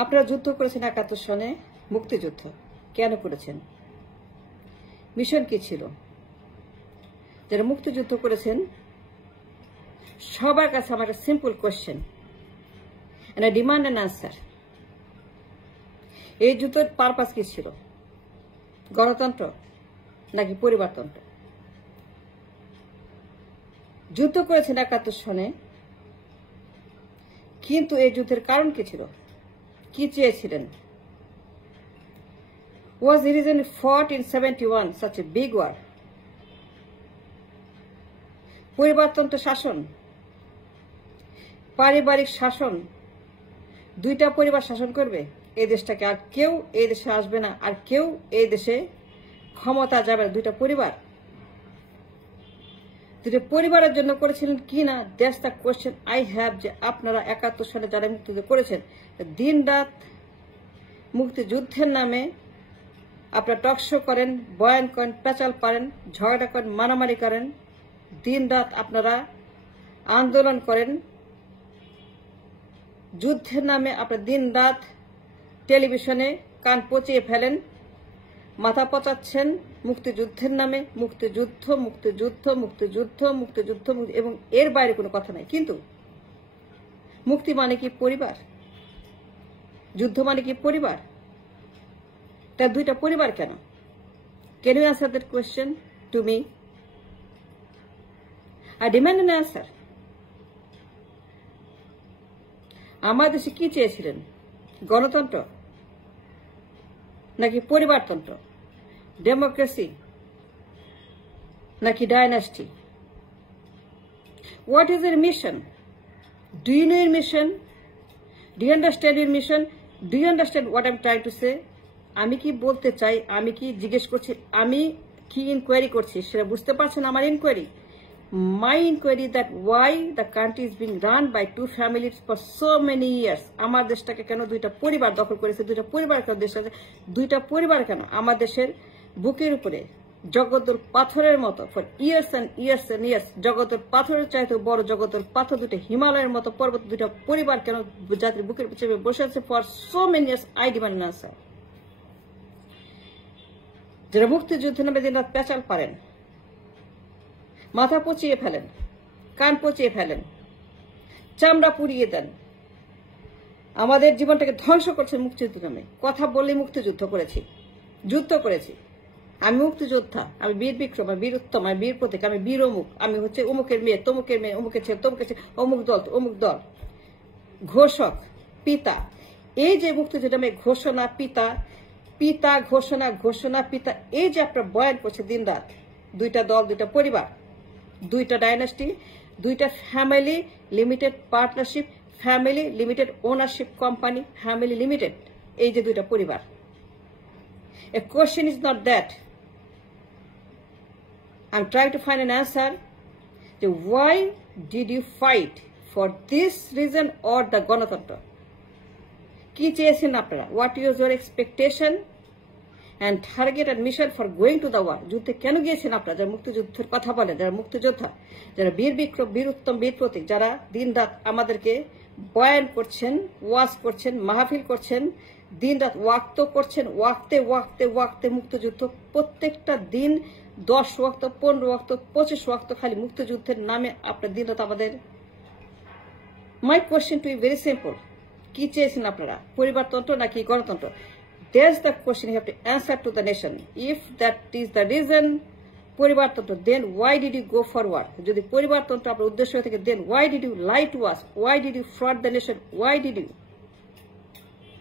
আপনারা যুদ্ধ করেছেন ৭১ সনে, মুক্তিযুদ্ধ কেন করেছেন? মিশন কি ছিল? যারা মুক্তিযুদ্ধ করেছেন সবার কাছে আমার একটা simple question and I demand an answer. এই যুদ্ধের পারপাস কি ছিল? গণতন্ত্র নাকি পরিবারতন্ত্র? যুদ্ধ করেছেন ৭১ সনে, কিন্তু এই যুদ্ধের কারণ কি ছিল? কি চেয়েছিলেন? Was the reason fought in 71 such a big war? পরিবারতন্ত্র শাসন, পারিবারিক শাসন, দুইটা পরিবার শাসন করবে এই দেশটাকে, আর কেউ এই দেশে আসবে না, আর কেউ এই দেশে ক্ষমতা যাবে না। দুইটা পরিবার, দুইটা পরিবারের জন্য করেছিলেন কি না? That's the question I have. যে আপনারা ৭১ সালে যারা মুক্তিযুদ্ধ করেছেন, দিন রাত মুক্তিযুদ্ধের নামে আপনারা টকশো করেন, বয়ান করেন, পেঁচাল পারেন, ঝগড়া করেন, মারামারি করেন, দিন রাত আপনারা আন্দোলন করেন, যুদ্ধের নামে আপনারা দিন রাত টেলিভিশনে কান পচিয়ে ফেলেন, মাথা পচাচ্ছেন মুক্তিযুদ্ধের নামে। মুক্তিযুদ্ধ মুক্তিযুদ্ধ মুক্তিযুদ্ধ মুক্তিযুদ্ধ, এবং এর বাইরে কোনো কথা নাই। কিন্তু মুক্তি মানে কি পরিবার? যুদ্ধ মানে কি পরিবার? তার দুইটা পরিবার কেন? Can you answer that question to me? I demand an answer. আমার দেশে কি চেয়েছিলেন? গণতন্ত্র নাকি পরিবারতন্ত্র? ডেমোক্রেসি নাকি dynasty? What is your mission? Do you know your mission? Do you understand your mission? Do you understand what I'm trying to say? আমি কি বলতে চাই, আমি কি জিজ্ঞেস করছি, আমি কি ইনকোয়ারি করছি সেটা বুঝতে পারছেন? আমার inquiry, my inquiry that why the country is being run by two families for so many years. আমার দেশটাকে কেন দুইটা পরিবার দখল করেছে? দুইটা পরিবার কেন দেশটাকে? দুইটা পরিবার কেন আমার দেশের বুকের উপরে জগদ্দল পাথরের মতো for years and years and years, জগদ্দল পাথরের চাইতে বড় জগদ্দল পাথর দুটো হিমালয়ের মতো পর্বত, দুইটা পরিবার কেন জাতির বুকের উপরে বসে আছে for so many years? I demand an answer. যারা মুক্তিযুদ্ধের নামে দিন রাত পেঁচাল পারেন, মাথা পচিয়ে ফেলেন, কান পচিয়ে ফেলেন, চামড়া পুড়িয়ে দেন, আমাদের জীবনটাকে ধ্বংস করছে মুক্তিযুদ্ধ নামে। কথা বললে মুক্তিযুদ্ধ করেছি, যুদ্ধ করেছি, আমি মুক্তিযোদ্ধা, আমি বীর বিক্রম, আমি বীর উত্তম, আমি বীর প্রতীক, আমি বীর অমুক, আমি হচ্ছে অমুকের মেয়ে, তমুকের মেয়ে, অমুকের ছেলে, তমুকের ছেলে, অমুক দল, অমুক দল, ঘোষক, পিতা। এই যে মুক্তিযুদ্ধ নামে ঘোষণা, পিতা, পিতা, ঘোষণা, ঘোষণা, পিতা, এই যে আপনার বয়ান করছে দিন রাত, দুইটা দল, দুইটা পরিবার, দুইটা ডাইনাস্টি, দুইটা family limited partnership, family limited ownership company, family limited, এই যে দুইটা পরিবার। A question is not that. I'm trying to find an answer. So why did you fight for this reason or the গণতন্ত্র? কি চেয়েছেন আপনারা? What is your expectation and target and mission for going to the war? যুদ্ধে কেন গিয়েছেন আপনারা? যারা মুক্তিযুদ্ধের কথা বলেন, যারা মুক্তিযোদ্ধা, যারা বীর বিক্রম, বীর উত্তম, বীর প্রতীক, যারা দিন রাত আমাদেরকে বয়ান করছেন, ওয়াজ করছেন, মাহফিল করছেন, দিন রাত ওয়াক্ত করছেন, ওয়াক্তে ওয়াক্তে ওয়াক্তে মুক্তিযুদ্ধ, প্রত্যেকটা দিন 10 ওয়াক্ত, 15 ওয়াক্ত, 25 ওয়াক্ত খালি মুক্তিযুদ্ধের নামে আপনার দিন রাত আমাদের। My question to you very simple, কি চেয়েছেন আপনারা? পরিবারতন্ত্র নাকি গণতন্ত্র? That's the question you have to answer to the nation. If that is the reason পরিবারতন্ত্র, then why did you go forward? যদি পরিবারতন্ত্র আপনার উদ্দেশ্য থেকে, then why did you lie to us? Why did you fraud the nation? Why did you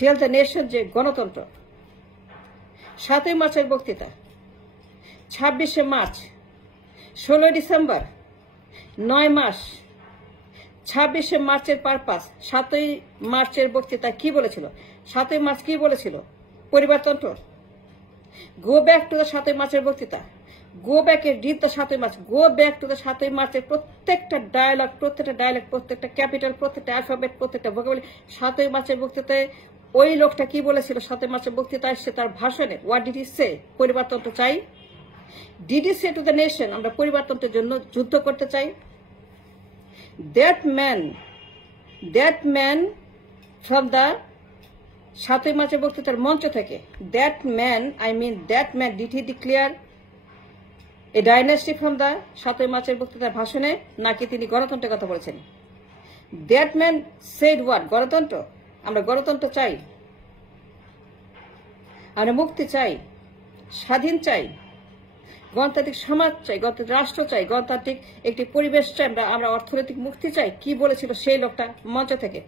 tell the nation যে গণতন্ত্র? 7ই মার্চের বক্তৃতা, 26শে March, 16 December, 9 মাস, 26শে মার্চের purpose, 7ই মার্চের বক্তৃতা কি বলেছিল? 7ই মার্চ কি বলেছিল? পরিবারতন্ত্র। গো ব্যাক টু দ্য 7ই মার্চের বক্তৃতা, গো ব্যাক এ রিড দ্য 7ই March, go back to the 7ই মার্চের প্রত্যেকটা ডায়ালগ, প্রত্যেকটা ক্যাপিটাল, প্রত্যেকটা অ্যালফাবেট, প্রত্যেকটা ভোকাবুলারি 7ই মার্চের বক্তৃতায় ওই লোকটা কি বলেছিল? 7ই মার্চের বক্তৃতায় সে তার ভাষণে হোয়াট ডিড হি সে? পরিবারতন্ত্র চাই। Did he say to the nation আমরা পরিবারতন্ত্রের জন্য যুদ্ধ করতে চাই? That man from the 7ই মার্চের বক্তৃতার মঞ্চ থেকে that man did he declare a dynasty from the 7ই মার্চের বক্তৃতার ভাষণে, নাকি তিনি গণতন্ত্রের কথা বলেছেন? That man said what? গণতন্ত্র। আমরা গণতন্ত্র চাই, আমরা মুক্তি চাই, স্বাধীন চাই, গণতান্ত্রিক সমাজ চাই, গণতান্ত্রিক রাষ্ট্র চাই, গণতান্ত্রিক একটি পরিবেশ চাই, আমরা অর্থনৈতিক মুক্তি চাই। কি বলেছিল সেই লোকটা মঞ্চ থেকে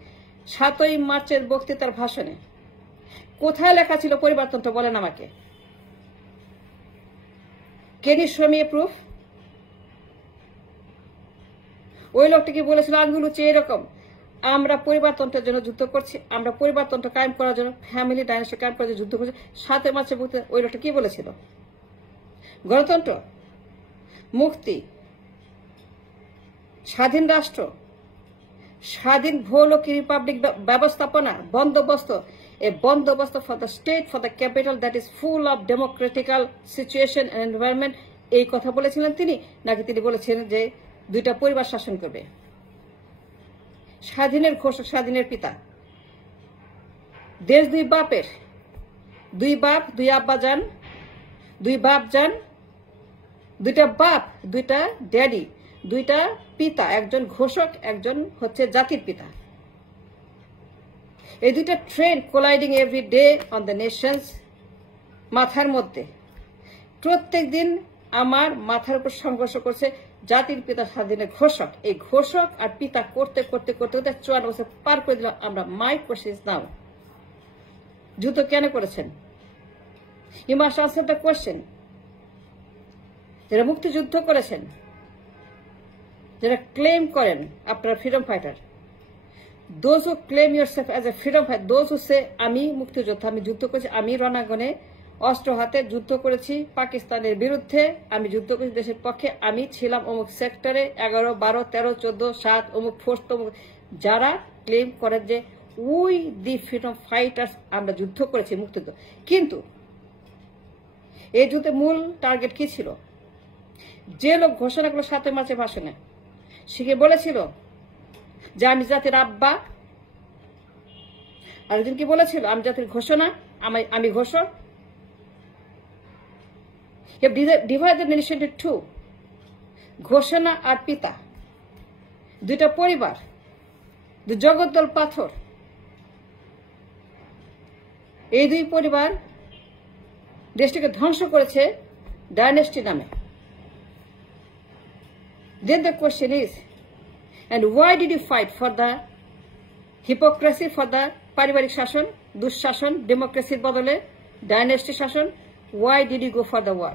7ই মার্চের বক্তৃতার ভাষণে? কোথায় লেখা ছিল পরিবারতন্ত্র? বলেন আমাকে। Can you show me a proof? ওই লোকটা কি বলেছিল? আঙ্গুল উঁচিয়ে এরকম, আমরা পরিবারতন্ত্রের জন্য যুদ্ধ করছি, আমরা পরিবারতন্ত্র কায়েম করার জন্য, ফ্যামিলি ডাইনাস্টি কায়েম করার জন্য যুদ্ধ করছি। 7ই মার্চের বক্তৃতা ওই লোকটা কি বলেছিল? গণতন্ত্র, মুক্তি, স্বাধীন রাষ্ট্র, স্বাধীন ভৌলকী রিপাবলিক ব্যবস্থাপনা, বন্দোবস্ত, a বন্দোবস্ত for the state, for the capital that is full of democratical situation and environment। এই কথা বলেছিলেন তিনি, নাকি তিনি বলেছেন যে 2টা পরিবার শাসন করবে? স্বাধীনের ঘোষক, স্বাধীনের পিতা। দেশ 2 বাপের, 2 বাপ, 2 আব্বা যান, 2 বাপ যান, 2টা বাপ, 2টা ড্যাডি, 2টা পিতা, একজন ঘোষক, একজন হচ্ছে জাতির পিতা। এই 2টা train colliding every day on the nations, মাথার মধ্যে প্রত্যেক দিন আমার মাথার উপর সংঘর্ষ করছে জাতির পিতা, স্বাধীনের ঘোষক। এই ঘোষক আর পিতা করতে করতে করতে 54 বছর পার করে দিলাম আমরা। মাই কোয়েশ্চন ইজ নাও, যুদ্ধ কেন করেছেন? You must answer the question. যারা মুক্তিযুদ্ধ করেছেন, যারা ক্লেম করেন আপনারা freedom fighter, those who claim yourself as a freedom fighter, those who say আমি মুক্তিযোদ্ধা, আমি যুদ্ধ করেছি, আমি রণাঙ্গনে অস্ত্র হাতে যুদ্ধ করেছি পাকিস্তানের বিরুদ্ধে, আমি যুদ্ধ করেছি দেশের পক্ষে, আমি ছিলাম অমুক সেক্টরে 11, 12, 13, 14, 7 অমুক ফোর্স, অমুক, যারা ক্লেম করেন যে উই দি ফ্রিডম ফাইটার্স, আমরা যুদ্ধ করেছি, মুক্তিযুদ্ধ। কিন্তু এই যুদ্ধের মূল টার্গেট কি ছিল? যে লোক ঘোষণা করলো 7ই মার্চের ভাষণে, সে বলেছিল যে আমি জাতির আব্বা, আর একজন কি বলেছিল আমি জাতির ঘোষণা, আমি ঘোষক। ডিভাইডেড নেশন ইনটু 2, ঘোষণা আর পিতা, 2টা পরিবার, জগদ্দল পাথর। এই 2 পরিবার দেশটিকে ধ্বংস করেছে ডাইনেস্টি নামে। Then the question is, and why did you fight for the hypocrisy, for the পারিবারিক শাসন, দুঃশাসন, ডেমোক্রেসির বদলে ডাইনেস্টি শাসন? Why did you go for the war?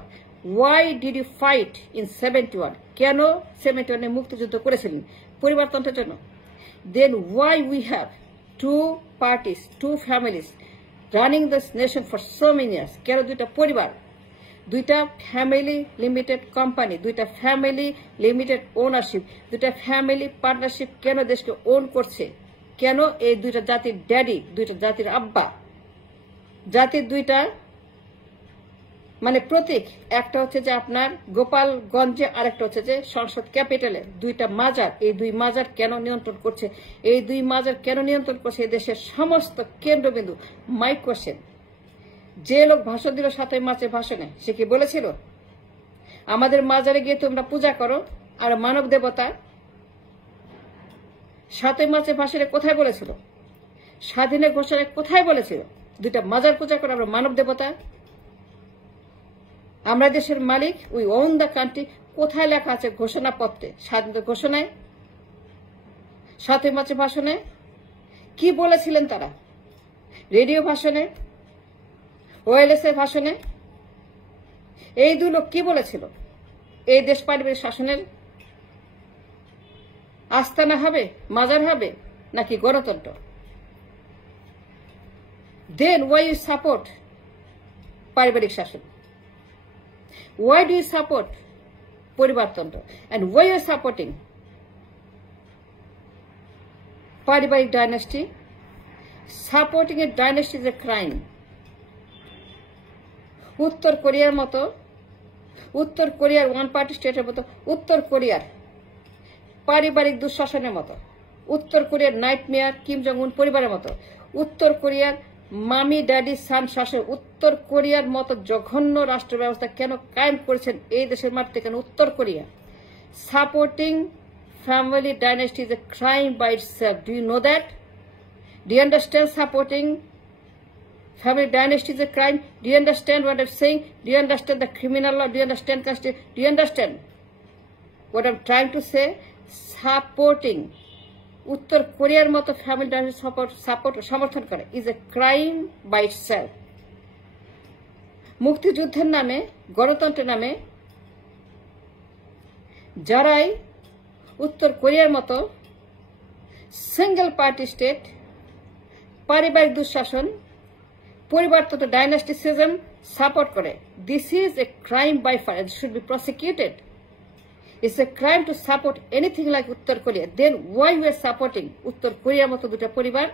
Why did you fight in 71? কেন 71-এ মুক্তিযুদ্ধ করেছিলেন? পরিবারতন্ত্রের জন্য। Then why we have 2 parties, 2 families running this nation for so many years? কেন 2টা পরিবার, 2টা ফ্যামিলি লিমিটেড কোম্পানি, 2টা ফ্যামিলি লিমিটেড ওনারশিপ, 2টা ফ্যামিলি পার্টনারশিপ কেন দেশকে ওন করছে? কেন এই 2টা জাতির ড্যাডি, 2টা জাতির আব্বা, জাতির 2টা মানে প্রতীক, একটা হচ্ছে যে আপনার গোপালগঞ্জে, আরেকটা হচ্ছে যে সংসদ ক্যাপিটালে, 2টা মাজার। এই 2 মাজার কেন নিয়ন্ত্রণ করছে? এই 2 মাজার কেন নিয়ন্ত্রণ করছে এই দেশের সমস্ত কেন্দ্রবিন্দু? My question. যে লোক ভাষণ দিল 7ই মার্চের ভাষণে, সে কি বলেছিল আমাদের মাজারে গিয়ে তোমরা পূজা করো আর মানব দেবতা? 7ই মার্চের ভাষণে কোথায় বলেছিল? স্বাধীনের ঘোষণায় কোথায় বলেছিল 2টা মাজার পূজা করো, আমরা মানব দেবতা, আমরা দেশের মালিক, উই ওন দ্য কান্ট্রি? কোথায় লেখা আছে ঘোষণাপত্রে, স্বাধীনতা ঘোষণায়? 7ই মার্চের ভাষণে কি বলেছিলেন তারা? রেডিও ভাষণে, ওএলএস এর ভাষণে এই 2 লোক কি বলেছিল? এই দেশ পারিবারিক শাসনের আস্তানা হবে, মাজার হবে, নাকি গণতন্ত্র? Then why you support পারিবারিক শাসন? Why do you support পরিবারতন্ত্র? And why you are supporting পারিবারিক dynasty? Supporting a dynasty is a crime. উত্তর কোরিয়ার মতো, উত্তর কোরিয়ার 1 পার্টি স্টেটের মতো, উত্তর কোরিয়ার পারিবারিক দুঃশাসনের মতো, উত্তর কোরিয়ার নাইটমেয়ার কিম জং উন পরিবারের মতো, উত্তর কোরিয়ার মামি ড্যাডি সান শাসন উত্তর কোরিয়ার মতো জঘন্য রাষ্ট্র ব্যবস্থা কেন কায়েম করেছেন এই দেশের মাটিতে? কেন উত্তর Korea? Supporting family dynasty is a crime by itself. Do you know that? Do you understand supporting family dynasty is a crime? Do you understand what I'm saying? Do you understand the criminal law? Do you understand constitution? Do you understand what I'm trying to say? Supporting উত্তর কোরিয়ার মতো family dynasty সমর্থন করে is a crime by itself. মুক্তিযুদ্ধের নামে, গণতন্ত্রের নামে যারাই উত্তর কোরিয়ার মতো সিঙ্গেল পার্টি স্টেট, পারিবারিক দুঃশাসন, পরিবারতন্ত্র ডাইনাস্টিসিজম সাপোর্ট করে, this is a crime by fire, should be prosecuted. It's a crime to support anything like উত্তর Korea. Then why we are supporting উত্তর কোরিয়ার মতো দুটা পরিবার?